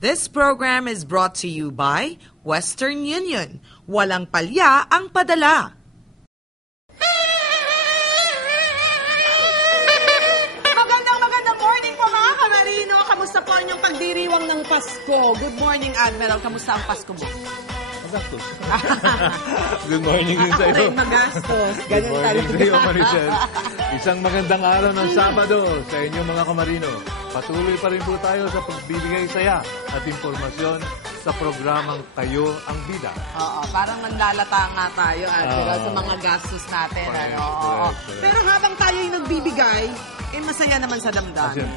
This program is brought to you by Western Union. Walang palya ang padala. Magandang morning po mga kamarino. Kamusta po ang inyong pagdiriwang ng Pasko? Good morning, Admiral. Kamusta ang Pasko mo? Magastos. Good morning din sa iyo. Magastos. Good morning sa iyo, Maricel. Isang magandang araw ng Sabado sa inyong mga kamarino. Patuloy pa rin po tayo sa pagbibigay saya at impormasyon sa programang Kayo ang Bida. Oo, parang manlalata nga tayo, Admiral, sa mga gastos natin. Correct. Pero habang tayo'y nagbibigay, masaya naman sa damdamin.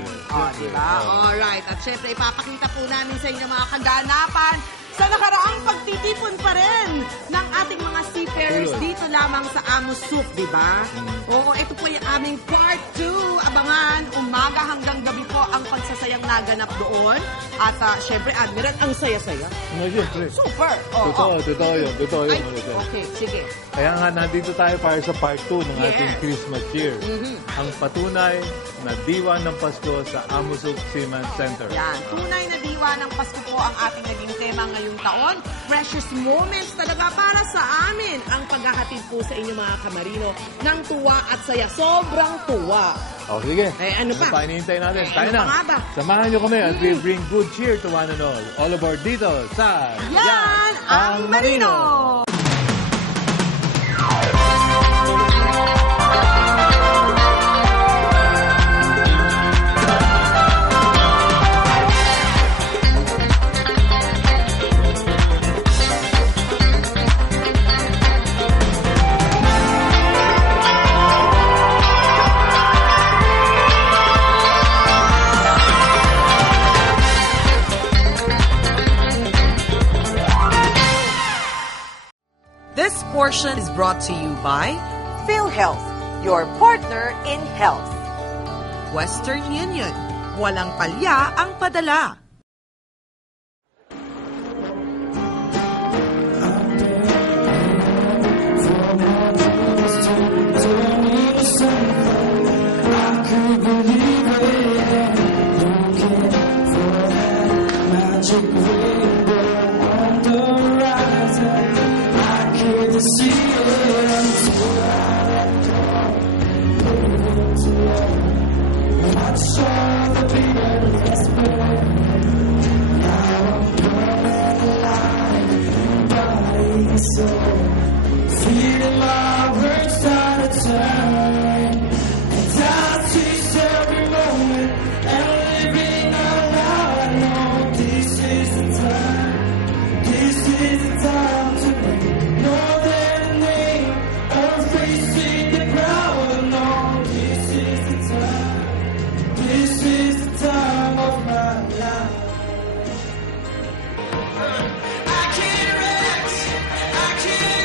Diba? Alright. At syempre, ipapakita po namin sa inyo mga kaganapan sa nakaraang pagtitipon pa rin ng ating mga seafarers dito lamang sa Amos Soup, di ba? Oo, ito po yung aming part 2. Abangan, umaga hanggang gabi po ang pagsasayang naganap doon. At syempre, Admiral, ang saya-saya. Siyempre. Super! Totoo yun. Okay, sige. Kaya nga, nandito tayo para sa part 2 ng ating Christmas cheer. Ang patunay na diwa ng Pasko sa Amos Soup Seaman Center. Yan. Tunay na diwa ng Pasko po ang ating naging tema ngayong taon. Precious moments talaga para sa amin ang paghahatid po sa inyo mga kamarino ng tuwa at saya. Sobrang tuwa. O, sige. Ano pa? Hinihintay natin. Tayo ano na. pa ba? Samahan nyo kami as we bring good cheer to one and all. All aboard dito sa Yan ang Marino! This portion is brought to you by PhilHealth, your partner in health. Western Union. Walang palya ang padala. I can't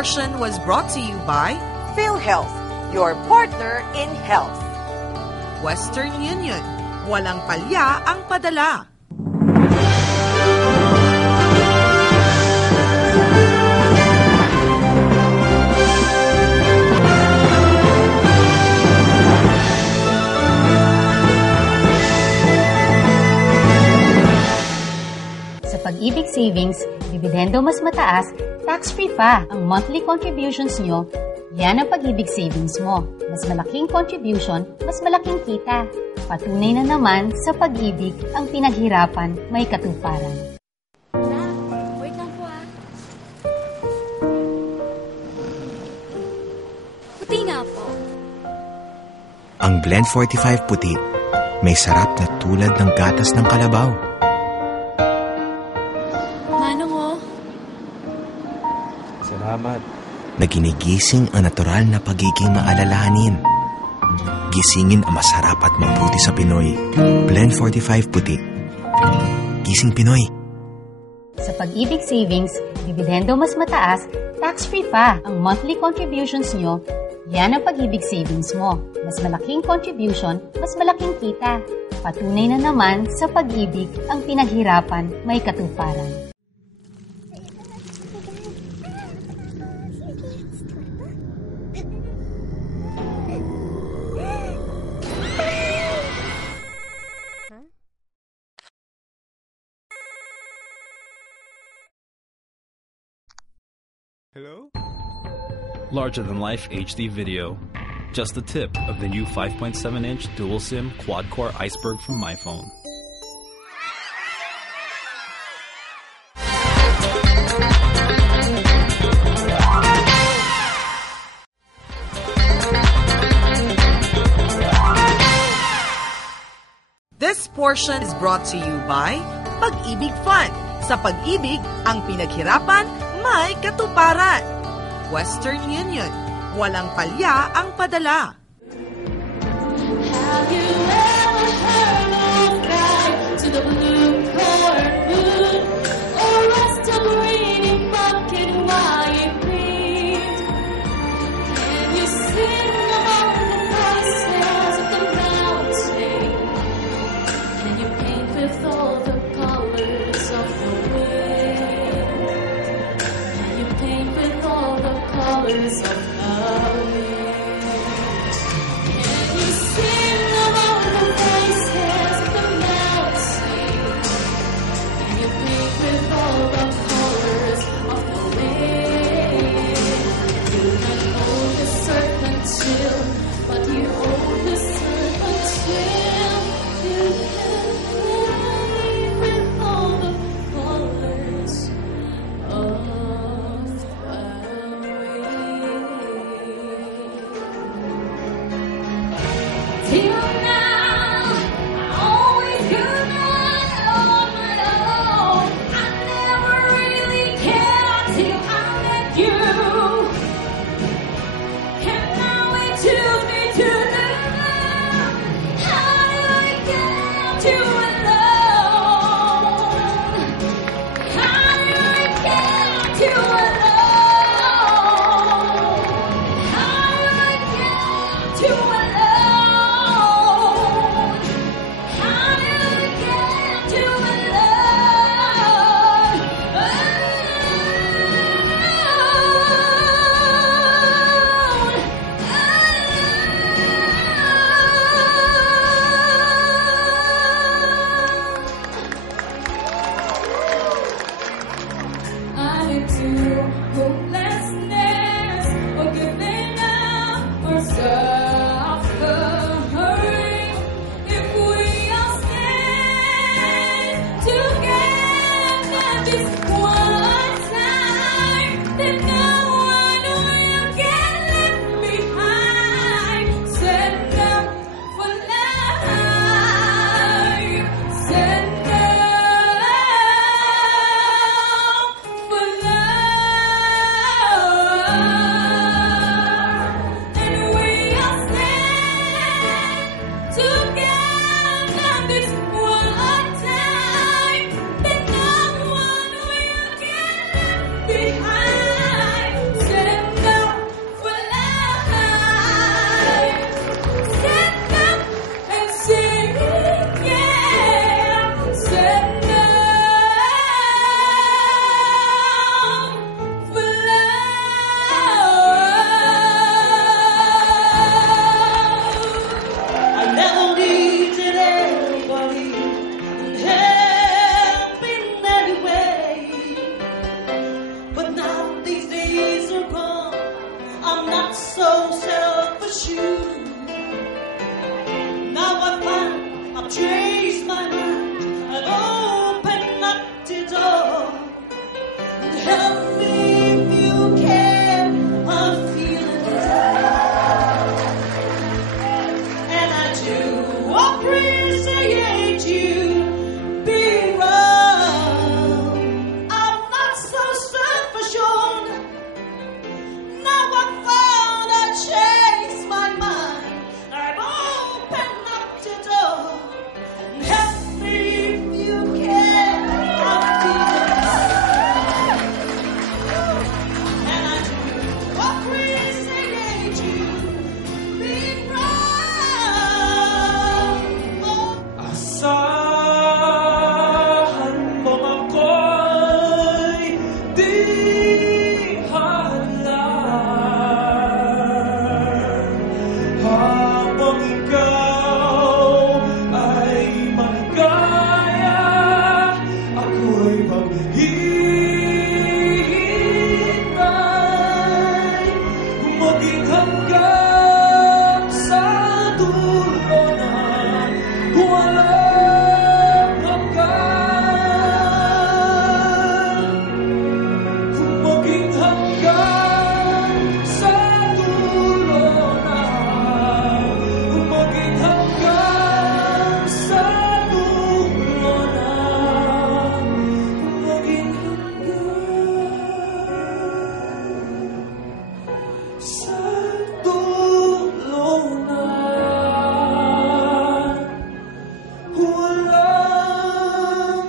portion was brought to you by PhilHealth, your partner in health. Western Union. Walang palya ang padala. Sa Pag-ibig Savings, dividendo mas mataas, tax-free pa ang monthly contributions nyo. Yan ang Pag-ibig Savings mo. Mas malaking contribution, mas malaking kita. Patunay na naman sa pag-ibig ang pinaghirapan may katuparan. Wait lang po Puti nga po. Ang Blend 45 puti, may sarap na tulad ng gatas ng kalabaw. Manong Salamat. Na ginigising ang natural na pagiging maalalahanin. Gisingin ang masarap at mabuti sa Pinoy. Blend 45 puti. Gising Pinoy. Sa Pag-ibig Savings, dividendo mas mataas, tax-free pa ang monthly contributions nyo. Yan ang Pag-ibig Savings mo. Mas malaking contribution, mas malaking kita. Patunay na naman sa pag-ibig ang pinaghirapan may katuparan. Hello? Larger-than-life HD video. Just the tip of the new 5.7-inch dual-SIM quad-core Iceberg from MyPhone. This portion is brought to you by Pag-ibig Fund. Sa pag-ibig, ang pinaghirapan may katuparan. Western Union. Walang palya ang padala. Have you ever heard of ride to the blue corn moon? Or rest a reading pumpkin while you breathe? Can you sing among the voices of the mountain? Can you paint with all the colors of the wind? Can you paint with all the colors of the wind? Can you sing among the voices of the mountain? Can you paint with all the colors of the wind? You can hold the certain chill, but you hold the certain chill. You can paint with all the colors of the wind. Till now, I always could run on my own. I never really cared till I met you. And now it took me to the moon. How do I get to alone? How do I get to alone? How do I get to alone? How do I get to I'm into hopelessness or giving up or suffering. If we all stand together this one time, then no one will get left behind. Stand up for life. Stand up for love. And we all was you. Now I find I've changed my mind. I've opened up the door. Help me if you can. I'm feeling down, and I do appreciate you being wrong. I'm not so self-assured. Now I found I changed my mind. I've opened up the door. Help me if you can. I'm feeling down, and I do appreciate you being wrong. Asahan mo ako'y di hadlang. Habang ikaw ay maligaya, ako'y maghihintay. Maging hanggang sa dulo na walang hanggan. Maging hanggang sa dulo na, maging hanggang sa dulo na, maging hanggang sa dulo na. Walang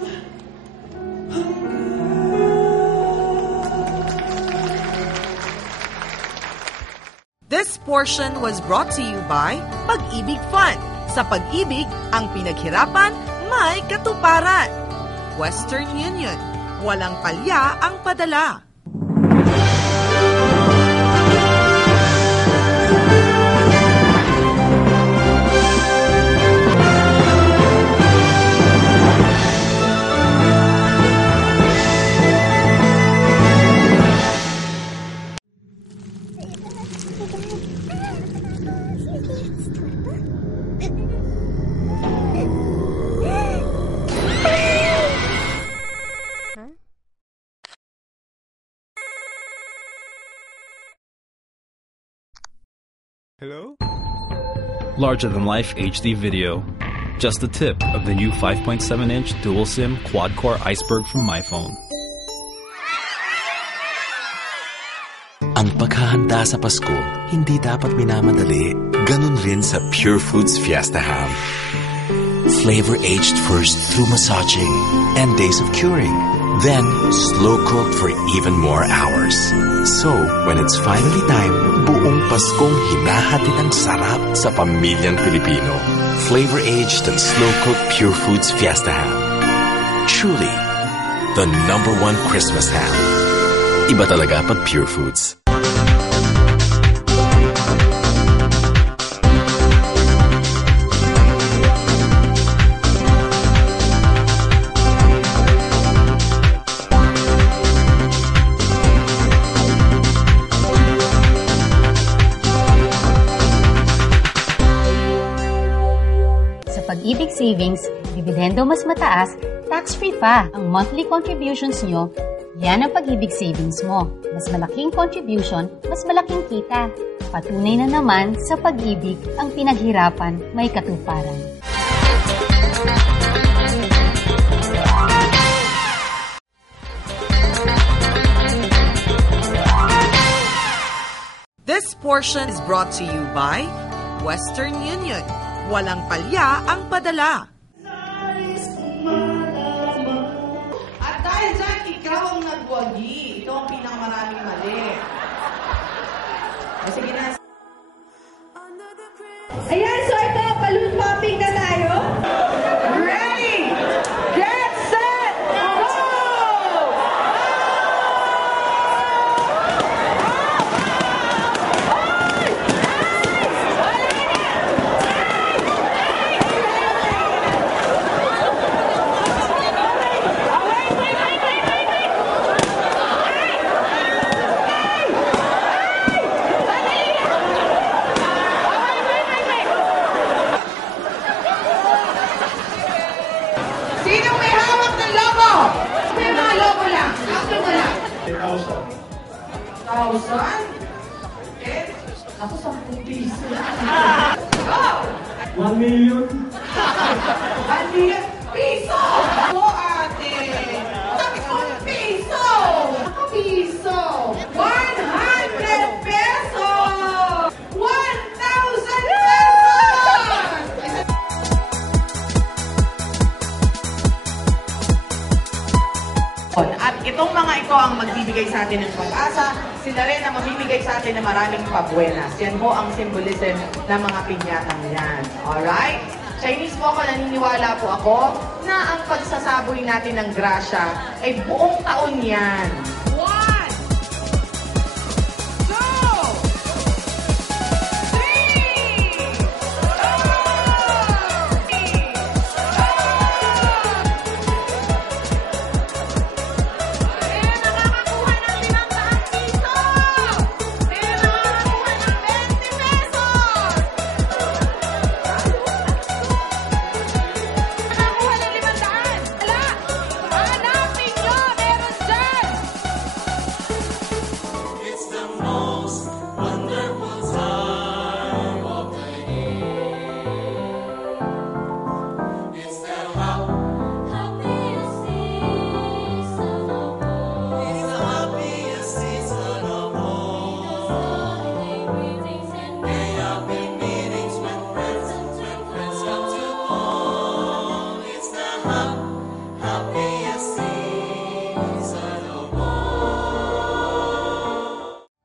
This portion was brought to you by Pag-ibig Fund. Sa pag-ibig, ang pinaghirapan, may katuparan. Western Union. Walang palya ang padala. Hello? Larger-than-life HD video. Just the tip of the new 5.7-inch dual-SIM quad-core Iceberg from MyPhone. Ang paghahanda sa Pasko, hindi dapat minamadali. Ganun rin sa Pure Foods Fiesta Ham. Flavor-aged first through massaging and days of curing. Then, slow-cooked for even more hours. So, when it's finally time, buong Paskong hinahatid ang sarap sa pamilyang Pilipino. Flavor-aged and slow-cooked Pure Foods Fiesta Ham. Truly, the #1 Christmas ham. Iba talaga pag Pure Foods. Pag-ibig Savings, dividendo mas mataas, tax-free pa ang monthly contributions nyo. Yan ang Pag-ibig Savings mo. Mas malaking contribution, mas malaking kita. Patunay na naman sa pag-ibig ang pinaghirapan may katuparan. This portion is brought to you by Western Union. Walang palya ang padala. At dahil dyan, ikaw ang nagwagi. Ito ang pinakamaraming mali. O sige na. Ayan, so ito, balloon popping na tayo. Ready! Get set! Go! kaso 10 piso. 1 million. 1 million piso! Oo, ate! 10 piso! Piso! 100 pesos! 1,000 pesos! At itong mga ito ang magbibigay sa atin ng pag-asa, sila rin ang mamimigay sa atin ng maraming pabuenas. Yan ho ang symbolism ng mga pinyatang yan. Alright? Chinese po ako, naniniwala po ako na ang pagsasaboy natin ng grasya ay buong taon yan. 1, 2,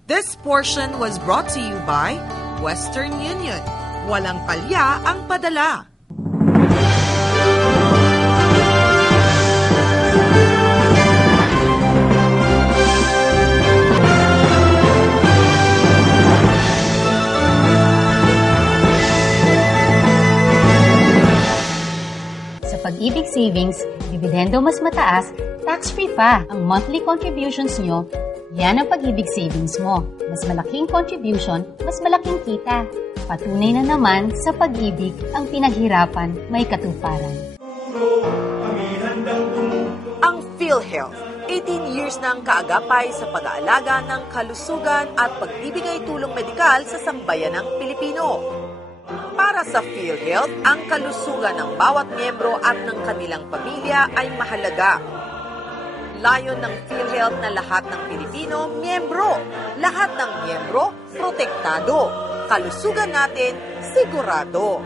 This portion was brought to you by Western Union. Walang palya ang padala. Sa Pag-ibig Savings, dividendo mas mataas, tax-free pa ang monthly contributions nyo. Yan ang Pag-ibig Savings mo. Mas malaking contribution, mas malaking kita. Patunay na naman sa pag-ibig ang pinaghirapan may katuparan. Ang PhilHealth, 18 years na ang kaagapay sa pag-aalaga ng kalusugan at pagbibigay tulong medikal sa sambayanang Pilipino. Para sa PhilHealth, ang kalusugan ng bawat miyembro at ng kanilang pamilya ay mahalaga. Layon ng PhilHealth na lahat ng Pilipino, miyembro. Lahat ng miyembro, protektado. Kalusugan natin, sigurado.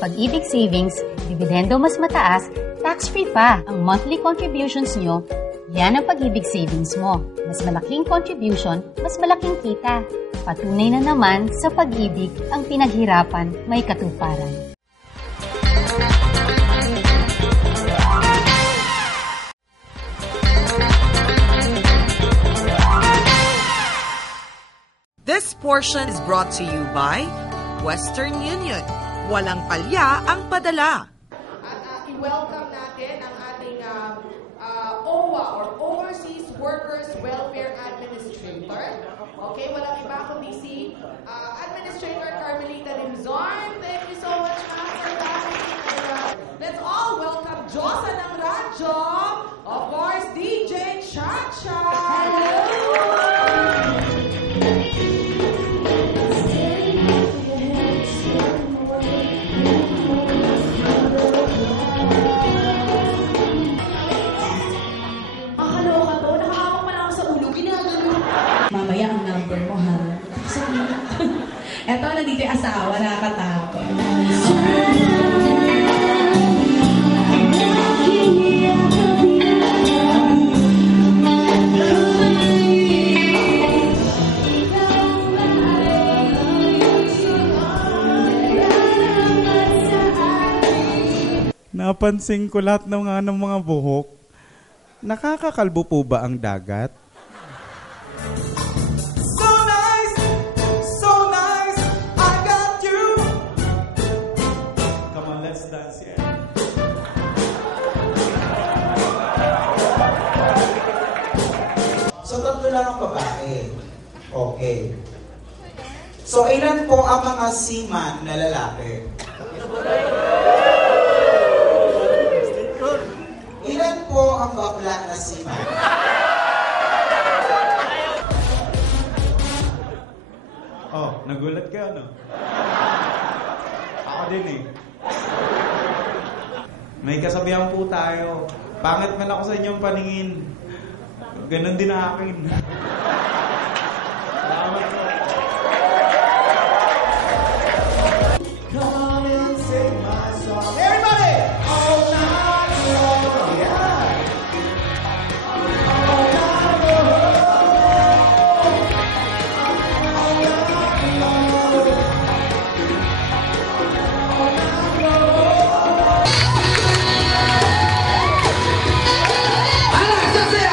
Pag-ibig Savings, dividendo mas mataas, tax-free pa ang monthly contributions nyo. Yan ang Pag-ibig Savings mo. Mas malaking contribution, mas malaking kita. Patunay na naman sa pag-ibig ang pinaghirapan may katuparan. This portion is brought to you by Western Union. Walang palya ang padala. At i-welcome natin ang ating OWA or Overseas Workers Welfare Administrator. Okay, walang iba kundi si Administrator Carmelita Rimzon. Thank you so much, ma'am, for coming. Let's all welcome Josa ng Radyo. Of course, DJ Chacha. Hello! Mamaya ang number mo, ha? Eto, nandito yung asawa, nakakatakot. Napansin ko lahat ng mga buhok. Nakakakalbo po ba ang dagat? So nice, I got you. Come on, let's dance, yeah. lang ang babae. Okay. So, ilan po ang mga seaman na lalaki? Ilan po ang bakla na seaman? Oh, nagulat ka, ano? Ako din eh. May kasabihan po tayo. Pangit man ako sa inyong paningin. Ganon din akin. Salamat po. Come on and sing my song. Everybody! All night long. Yeah. All night long. All night long. All night long. Alexa, say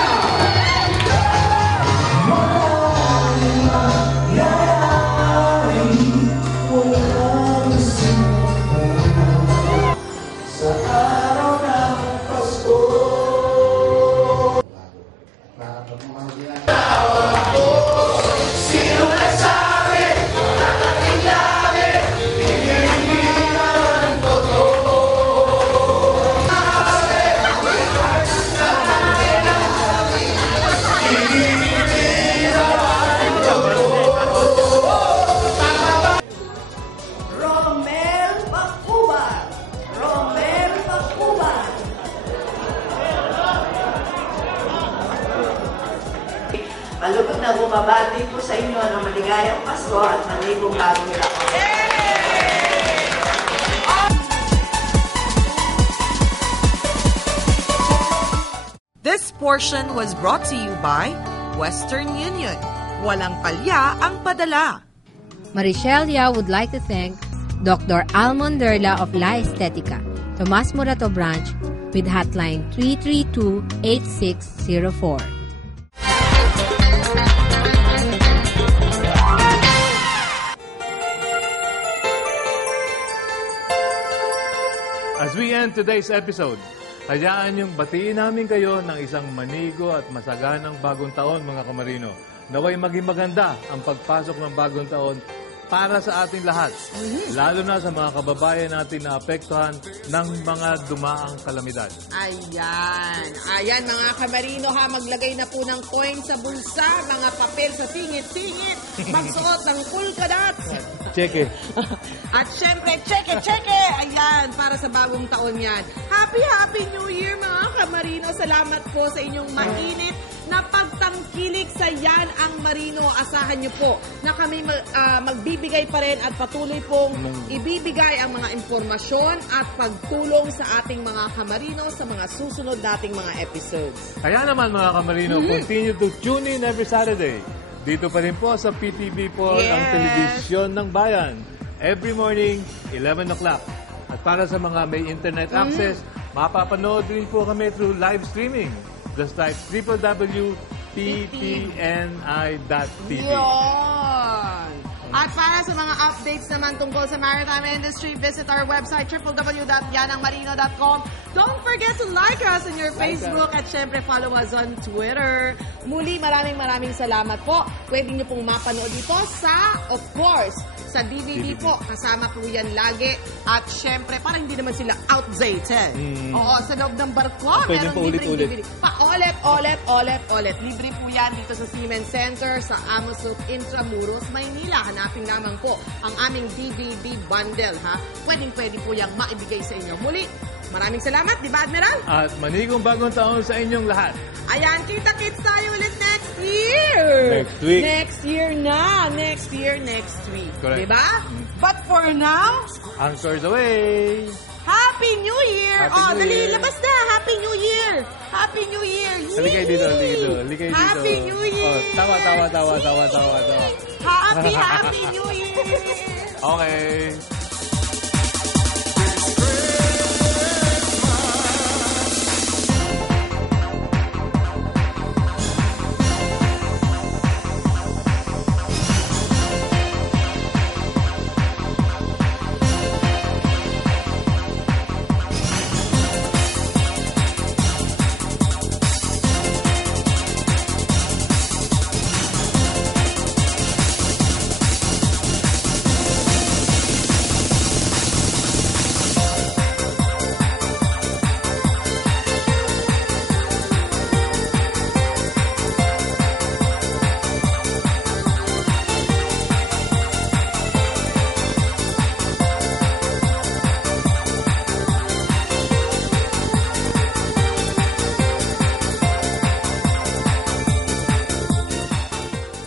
sa araw ng Pasko. Sino nagsabi? Natating labi. Hindi naman totoo. Romel Bacuban! Romel Bacuban! Malugod na bumabati po sa inyo ng maligayang Pasko at maligong bagong taon. This portion was brought to you by Western Union. Walang palya ang padala. Marichelle Yao would like to thank Dr. Almond Derla of La Estetica, Tomas Morato Branch, with hotline 332-8604. As we end today's episode, hayaan niyong batiin namin kayo ng isang manigo at masaganang bagong taon, mga kamarino. Naway maging maganda ang pagpasok ng bagong taon para sa ating lahat. Lalo na sa mga kababayan natin na apektuhan ng mga dumaang kalamidad. Ayan. Ayan mga kamarino ha, maglagay na po ng coin sa bulsa, mga papel sa singit-singit, magsuot ng pulkadat. Cheque. At syempre, cheque. Ayan, para sa bagong taon yan. Happy New Year mga kamarino. Salamat po sa inyong mainit na pagtangkilik sa Yan ang Marino. Asahan niyo po na kami magbibigay pa rin at patuloy pong ibibigay ang mga impormasyon at pagtulong sa ating mga kamarino sa mga susunod nating mga episodes. Kaya naman mga kamarino, continue to tune in every Saturday. Dito pa rin po sa PTV4, ang telebisyon ng bayan. Every morning, 11 o'clock. At para sa mga may internet access, mapapanood rin po kami through live streaming. Just type www.ttni.tv. Yun! At para sa mga updates naman tungkol sa maritime industry, visit our website www.yanangmarino.com. Don't forget to like us on your Facebook at syempre follow us on Twitter. Muli, maraming salamat po. Pwede nyo pong mapanood dito sa, of course, sa DVD po. Kasama po yan lagi. At syempre, parang hindi naman sila outdated. Oo, sa loob ng barko, Pwede meron libreng paulit-ulit. DVD. Ulit. Libre po yan dito sa Siemens Center sa Amos Intramuros, Maynila. Hanapin lamang po ang aming DVD bundle, ha? Pwede po yung maibigay sa inyo. Muli, maraming salamat, di ba, Admiral? At manigong bagong taon sa inyong lahat. Ayan, kita-kits tayo ulit next year. Next week. Next year na. Next week. Correct. Di ba? But for now, Anchors away! Happy New Year! Happy New dali, Year. labas na. Happy New Year! Happy New Year! Halikay dito. Happy New Year! Tawa. Happy New Year! Okay.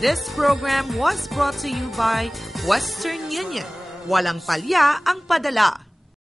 This program was brought to you by Western Union. Walang palya ang padala.